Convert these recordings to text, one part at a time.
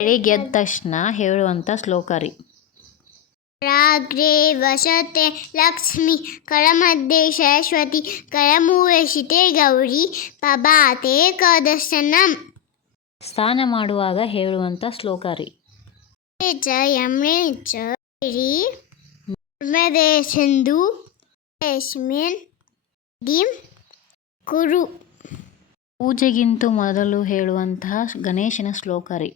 ಬೆಳಿಗ್ಗೆ ಎದ್ದ ತಕ್ಷಣ ಹೇಳುವಂಥ ಶ್ಲೋಕ ರೀ. ರಾಗ್ರೆ ವಸತೆ ಲಕ್ಷ್ಮಿ ಕರಮಧ್ಯೆ ಸರಸ್ವತಿ ಕರಮೂರಶಿತೆ ಗೌರಿ ಪಬಾತೆ ಕದರ್ಶನಂ. ಸ್ನಾನ ಮಾಡುವಾಗ ಹೇಳುವಂಥ ಶ್ಲೋಕ ರೀ. ಚ ಯಮ್ನೆ ಚ ರಿ ನರ್ಮದೆ ಸಿಂಧು ಯಸ್ಮಿನ್ ದಿಂ ಕುರು. ಪೂಜೆಗಿಂತ ಮೊದಲು ಹೇಳುವಂತಹ ಗಣೇಶನ ಶ್ಲೋಕ ರೀ.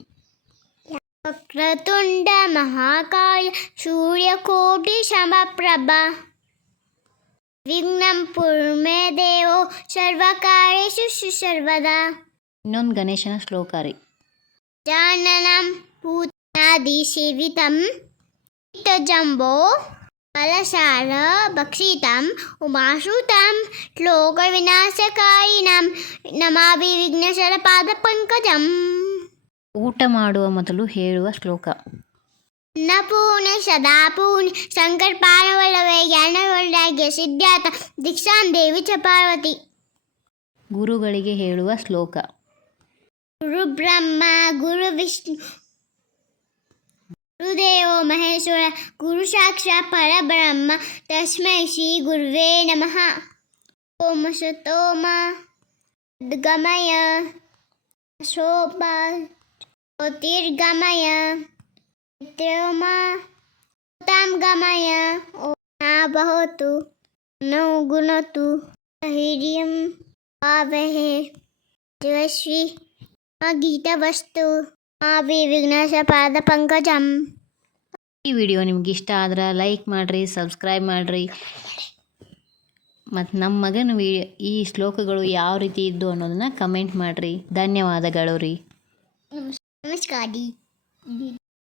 ವಕ್ರತುಂಡ ಮಹಾಕಾಯ ಸೂರ್ಯಕೋಟಿ ಸಮಪ್ರಭ ವಿಘ್ನಂ ಪುರ್ಮೆ ದೇವೋ ಸರ್ವಕಾರ್ಯೇಷು ಸುಸರ್ವದಾ ಇನ್ನೊಂದು ಗಣೇಶನ ಶ್ಲೋಕ ರೀ जाननं पूतनादिसेवितं जम्बो फलसार भक्षितम् उमाश्रुतं श्लोकविनाशकारिणं नमामि विघ्नेश्वरपादपङ्कजम् ಊಟ ಮಾಡುವ ಮೊದಲು ಹೇಳುವ ಶ್ಲೋಕ. ಅನ್ನಪೂರ್ಣೆ ಶಂಕರ್ ಸಂಕಲ್ಪಾನವಲ್ಲವೇ ಜ್ಞಾನವಲ್ಲಾಗೆ ಸಿದ್ಧಾತ ದೀಕ್ಷಾನ್ ದೇವಿ ಚ ಗುರುಗಳಿಗೆ ಹೇಳುವ ಶ್ಲೋಕ. ಗುರು ಬ್ರಹ್ಮ ಗುರು ವಿಷ್ಣು ಗುರುದೇವೋ ಮಹೇಶ್ವರ ಗುರು ಸಾಕ್ಷಾ ಪರಬ್ರಹ್ಮ ತಸ್ಮೈ ಶ್ರೀ ಗುರುವೇ ನಮಃ. ಓಂ ಸುತೋಮ ಗಮಯ ಶೋಭಾ ಜ್ಯೋತಿರ್ಗಮಯ ತ್ರೋಮ ತಾಂ ಗಮಯ ನಾ ಭವತು ನೌ ಗುಣತು ಹಿರಿಯಂ ಆ ಶಿವಶ್ರೀ ಗೀತವಸ್ತು ಮಾವಿ ವಿಘ್ನೇಶ ಪಾದ ಪಂಕಜಂ ಈ ವಿಡಿಯೋ ನಿಮ್ಗೆ ಇಷ್ಟ ಆದ್ರೆ ಲೈಕ್ ಮಾಡಿರಿ ಸಬ್ಸ್ಕ್ರೈಬ್ ಮಾಡಿರಿ. ಮತ್ತು ನಮ್ಮ ಮಗನ ವಿ ಈ ಶ್ಲೋಕಗಳು ಯಾವ ರೀತಿ ಇದ್ದು ಅನ್ನೋದನ್ನ ಕಮೆಂಟ್ ಮಾಡಿರಿ. ಧನ್ಯವಾದಗಳು ರೀ नमस्कार दी